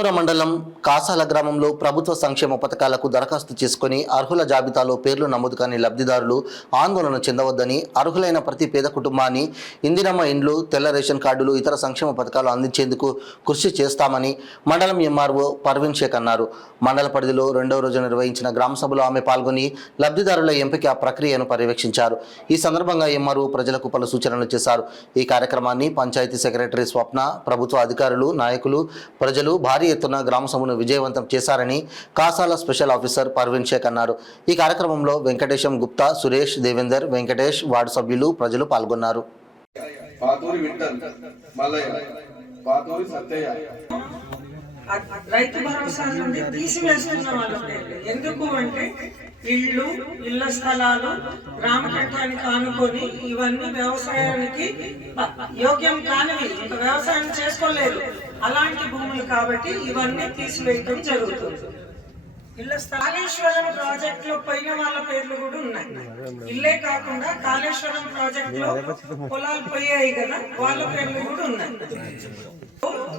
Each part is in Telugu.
ముత్నూర మండలం కాసాల గ్రామంలో ప్రభుత్వ సంక్షేమ పథకాలకు దరఖాస్తు చేసుకుని అర్హుల జాబితాలో పేర్లు నమోదు కాని లబ్ధిదారులు ఆందోళన చెందవద్దని, అర్హులైన ప్రతి పేద కుటుంబాన్ని ఇందిరమ్మ ఇండ్లు, తెల్ల రేషన్ కార్డులు, ఇతర సంక్షేమ పథకాలు అందించేందుకు కృషి చేస్తామని మండలం ఎంఆర్ఓ పర్వీన్ షేక్ అన్నారు. మండల పరిధిలో 2వ రోజు నిర్వహించిన గ్రామ సభలో ఆమె పాల్గొని లబ్ధిదారుల ఎంపిక ప్రక్రియను పర్యవేక్షించారు. ఈ సందర్భంగా ఎంఆర్ఓ ప్రజలకు పలు సూచనలు చేశారు. ఈ కార్యక్రమాన్ని పంచాయతీ సెక్రటరీ స్వప్న, ప్రభుత్వ అధికారులు, నాయకులు, ప్రజలు భారీ ఎత్తున గ్రామ సభను విజయవంతం చేశారని కాసాల స్పెషల్ ఆఫీసర్ పర్వీన్ షేక్ అన్నారు. ఈ కార్యక్రమంలో వెంకటేశం గుప్తా, సురేష్, దేవేందర్, వెంకటేష్, వార్డు సభ్యులు, ప్రజలు పాల్గొన్నారు. రైతు భరోసా నుండి తీసివేస్తున్న వాళ్ళ పేర్లు ఎందుకు అంటే ఇళ్ల స్థలాలు గ్రామకట్టానికి ఆనుకొని ఇవన్నీ వ్యవసాయానికి యోగ్యం కానివి, ఇంకా వ్యవసాయం చేసుకోలేదు అలాంటి భూములు కాబట్టి ఇవన్నీ తీసివేయడం జరుగుతుంది. కాళేశ్వరం ప్రాజెక్ట్ లో పోయిన వాళ్ళ పేర్లు కూడా ఉన్నాయి. ఇల్లే కాకుండా కాళేశ్వరం ప్రాజెక్ట్ లో పొలాలు పోయాయి కదా, వాళ్ళ పేర్లు కూడా ఉన్నాయి.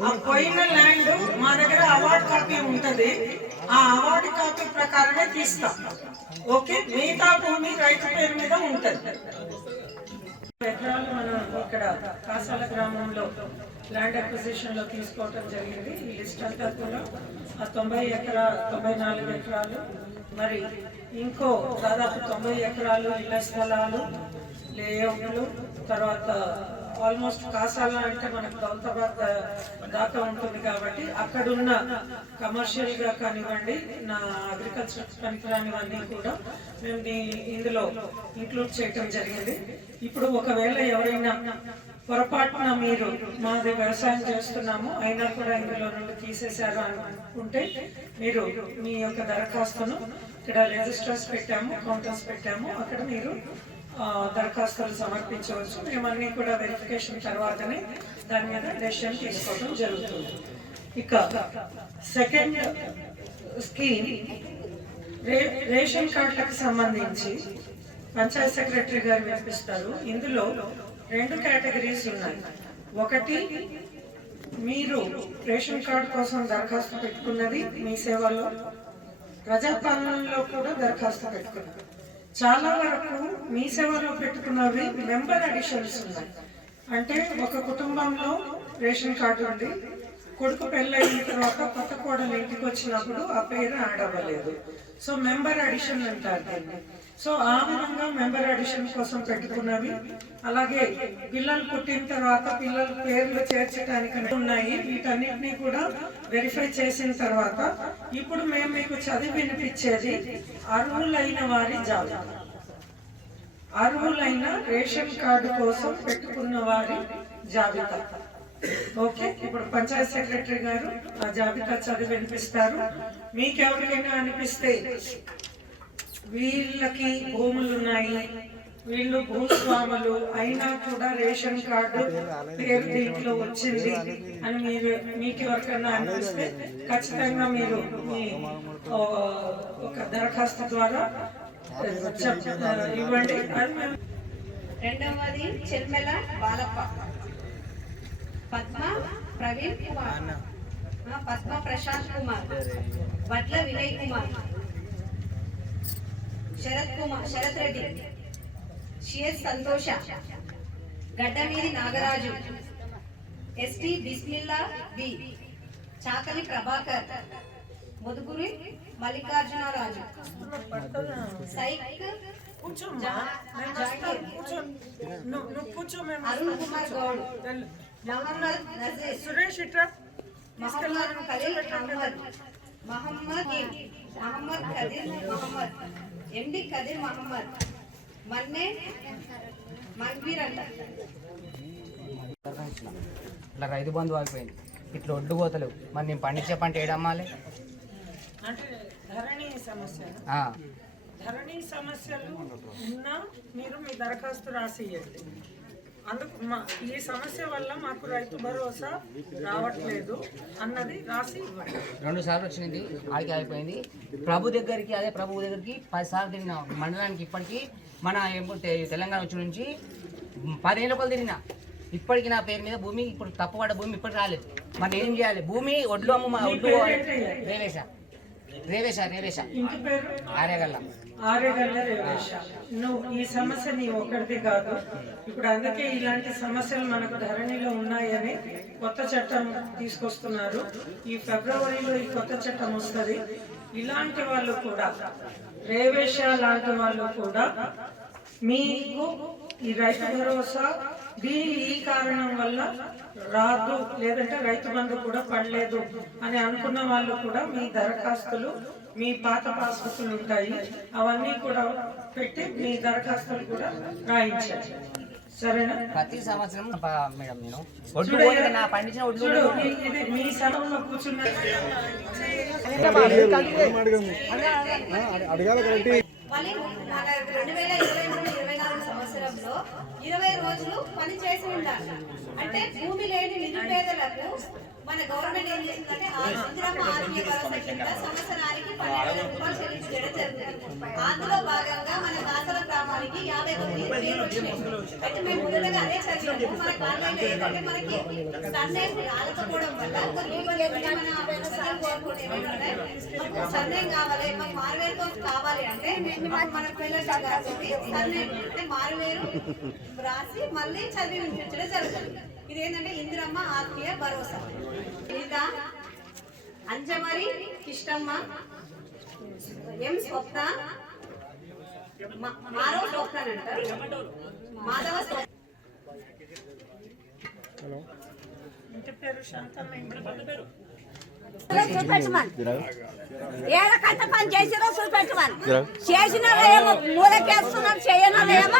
ఆ పోయిన ల్యాండ్ మా దగ్గర అవార్డు కాపీ ఉంటది, ఆ అవార్డు కాపీ ప్రకారమే తీస్తాం. ఓకే, మిగతా భూమి రైతు పేరు మీద ఉంటది. ఎకరాలు మనం ఇక్కడ కాసాల గ్రామంలో ల్యాండ్ అక్విజిషన్ లో తీసుకోవటం జరిగింది. ఈ లిస్ట్ అంతా కూడా 94 ఎకరాలు, మరి ఇంకో దాదాపు 90 ఎకరాలు ఇళ్ల స్థలాలు, లేఅవుట్లు, తర్వాత ఆల్మోస్ట్ కాసాల అంటే మనకు దౌలతాబాద్ దాకా ఉంటుంది కాబట్టి అక్కడున్న కమర్షియల్ గా కానివ్వండి, నా అగ్రికల్చర్ పనికిరానివన్నీ కూడా మేము ఇందులో ఇంక్లూడ్ చేయటం జరిగింది. ఇప్పుడు ఒకవేళ ఎవరైనా పొరపాటున మీరు మాది వ్యవసాయం చేస్తున్నాము అయినా కూడా ఇందులో నుండి తీసేశారు అనుకుంటే మీరు మీ యొక్క దరఖాస్తును ఇక్కడ రిజిస్టర్స్ పెట్టాము, కౌంటర్స్ పెట్టాము, అక్కడ మీరు దరఖాస్తులు సమర్పించవచ్చు. మేమన్నీ కూడా వెరిఫికేషన్ తర్వాతనే దాని మీద డెసిషన్ తీసుకోవడం జరుగుతుంది. ఇక సెకండ్ స్కీమ్ రేషన్ కార్డులకు సంబంధించి పంచాయత్ సెక్రటరీ గారు వినిపిస్తారు. ఇందులో 2 కేటగిరీస్ ఉన్నాయి. ఒకటి, మీరు రేషన్ కార్డు కోసం దరఖాస్తు పెట్టుకున్నది మీ సేవలో, ప్రజాపాలనలో కూడా దరఖాస్తు పెట్టుకున్నారు. చాలా వరకు మీ సేవలో పెట్టుకున్నవి మెంబర్ అడిషన్స్ ఉన్నాయి. అంటే ఒక కుటుంబంలో రేషన్ కార్డు ఉంది, కొడుకు పెళ్ళైన తర్వాత కొత్త కోడలు ఇంటికి వచ్చినప్పుడు ఆ పేరు యాడ్ అవ్వలేదు, సో మెంబర్ అడిషన్ అంటారు దీన్ని. సో ఆ విధంగా మెంబర్ అడిషన్ కోసం పెట్టుకున్నవి, అలాగే పిల్లలు పుట్టిన తర్వాత పిల్లల పేర్లు చేర్చడానికి ఉన్నాయి. వీటన్నిటినీ కూడా వెరిఫై చేసిన తర్వాత ఇప్పుడు మేము మీకు చదివి వినిపించేది అర్హులైన వారి జాబితా. అర్హులైన రేషన్ కార్డు కోసం పెట్టుకున్న వారి జాబితా. ఓకే, ఇప్పుడు పంచాయత్ సెక్రటరీ గారు ఆ జాబితా చదివి వినిపిస్తారు. మీకెవరికైనా అనిపిస్తే వీళ్ళకి భూములు ఉన్నాయి, వీళ్ళు భూస్వాములు అయినా కూడా రేషన్ కార్డు పేరు దీంట్లో వచ్చింది అని మీకు ఎవరికైనా అనిపిస్తే ఖచ్చితంగా మీరు మీ ఒక దరఖాస్తు ద్వారా ఇవ్వండి. రెండవది చెల్మెల బాలప్ప, పద్మ ప్రవీణ్ కుమార్, పద్మ ప్రశాంత్ కుమార్, వడ్ల వినయ్ కుమార్, శరత్ రెడ్డి, షిఎస్ సంతోష, గడ్డమీది నాగరాజు, ఎస్టి బిస్మిల్లా బి, చాకలి ప్రభాకర్, ముదుగురి మల్లికార్జునరాజు, సైక్ అరుణ్ కుమార్ గౌడ్, మహమ్మద్ నజీర్, సురేష్, మహమ్మద్ ఖలీల్ అహ్మద్, మహమ్మద్ ఖదీర్ మహమ్మద్, ఎండి ఖదీర్ మహమ్మద్, మన్నే మన్వీర్ అంట. ఇట్లా రైతు బంధు అయిపోయింది, ఇట్లా ఒడ్డు పోతలేవు, మరి నేను పండించే పంట ఏడమ్మాలి? అంటే ధరణి సమస్యలు ఉన్నా మీరు మీ దరఖాస్తు రాసి ఇవ్వండి. అందుకు ఈ సమస్య వల్ల మాకు రైతు భరోసా రావట్లేదు అన్నది రాసి ఇవ్వండి. 2 సార్లు వచ్చింది, ఆడికి అయిపోయింది. ప్రభు దగ్గరికి 10 సార్లు తిరిగిన మండలానికి. ఇప్పటికీ మన తెలంగాణ వచ్చి నుంచి 10 ఏళ్ళ కొలు తిరిగిన, ఇప్పటికి నా పేరు మీద భూమి ఇప్పుడు తప్పుపడ్డ భూమి ఇప్పటికి రాలేదు. మరి ఏం చేయాలి? భూమి ఒడ్లు ఒడ్లు రేవేశ ఇంటి పేరు ఆరేగల్ల. ఆరేగల్ల రేవేశ. నువ్వు ఈ సమస్య నీ ఒక్కడిది కాదు. ఇప్పుడు అందుకే ఇలాంటి సమస్యలు మనకు ధరణిలో ఉన్నాయని కొత్త చట్టం తీసుకొస్తున్నారు. ఈ ఫిబ్రవరిలో ఈ కొత్త చట్టం వస్తుంది. ఇలాంటి వాళ్ళు కూడా రేవేశ లాంటి వాళ్ళు కూడా మీకు ఈ రైతు భరోసా ఈ కారణం వల్ల రాదు, లేదంటే రైతు బంధు కూడా పడలేదు అని అనుకున్న వాళ్ళు కూడా మీ దరఖాస్తులు, మీ పాత పాస్బుక్లు ఉంటాయి, అవన్నీ కూడా పెట్టి మీ దరఖాస్తులు కూడా రాయించాలి. సరేనా? ప్రతి సంవత్సరం మేడం నేను చూడు, నా పండించిన ఒడ్లు చూడు, ఇది మీ స్థలంలో కూర్చున్న మళ్ళీ మన 2023-24 సంవత్సరంలో 20 రోజులు పని చేసి ఉండాలి. అంటే భూమి లేని నిరుపేదలకు మన గవర్నమెంట్ ఏం చేసిందంటే ఇందిరమ్మ ఆత్మీయ భరోసా కింద సంవత్సరానికి 12,000 రూపాయలు చెల్లించడం జరుగుతుంది. అందులో భాగంగా మన దాసల గ్రామానికి 51 పేర్లు వచ్చినాయి. అయితే మేము మొదటగా అదే చదివాము. మన కారణంగా ఏంటంటే మనకి సర్నేమ్ రాకపోవడం వల్ల మన కోరుకుంటే ఏమంటే మాకు సర్నేమ్ కావాలి, మాకు మారువేరుతో కావాలి అంటే మన పిల్లలు కాబట్టి సర్నేమ్ అంటే మారువేరు రాసి మళ్ళీ చదివి వినిపించడం జరుగుతుంది. ఇదేంటంటే ఇందిరమ్మ ఆత్మీయ భరోసా. ఇంకా అంజమరి కిష్టమ్మ, ఎం స్వప్న, మారవ స్వప్న అంటారు, మాధవ స్వప్న. ఇంటి పేరు శాంతమ్మ, ఇంటి పేరు ఏడకంట పని చేసినా చూపెట్టమని చేసిన ఏమో మూలకేస్తున్నారు, చేయను ఏమో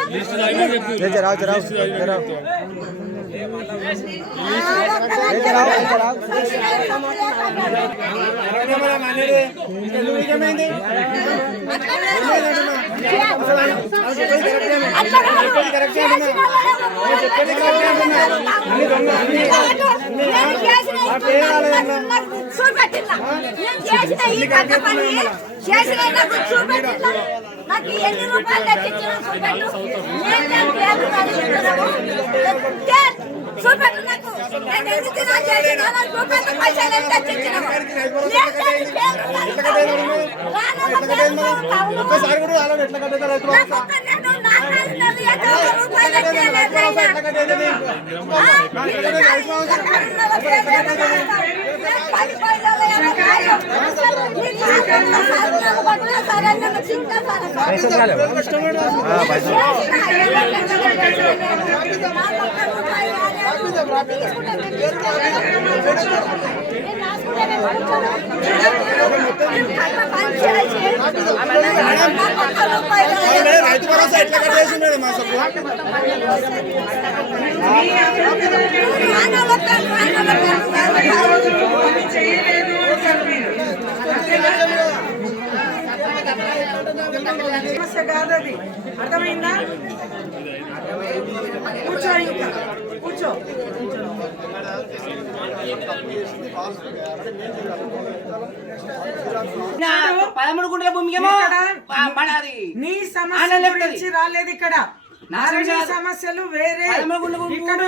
చూపెట్టిల్లా చేసిన ఈ కథ పని చేసిన నాకు చూపెట్టిల్లా. నాకు ఎన్ని రూపాయలు తెచ్చించిన చూపెట్టు, చూపెట్టు నాకు. నేను ఎందుకు తినా చేసిన చూపెట్టు, పైసలు ఎంత తెచ్చిన రైతు భరోసా ఎట్లా కట్టేసి మేడం అసలు సమస్య కాదు అది. అర్థమైందా? కూర్చో, ఇంకా కూర్చో. 13 గుంటల భూమికేమో నీ సమస్య గురించి రాలేదు ఇక్కడ. సమస్యలు వేరే ఇక్కడ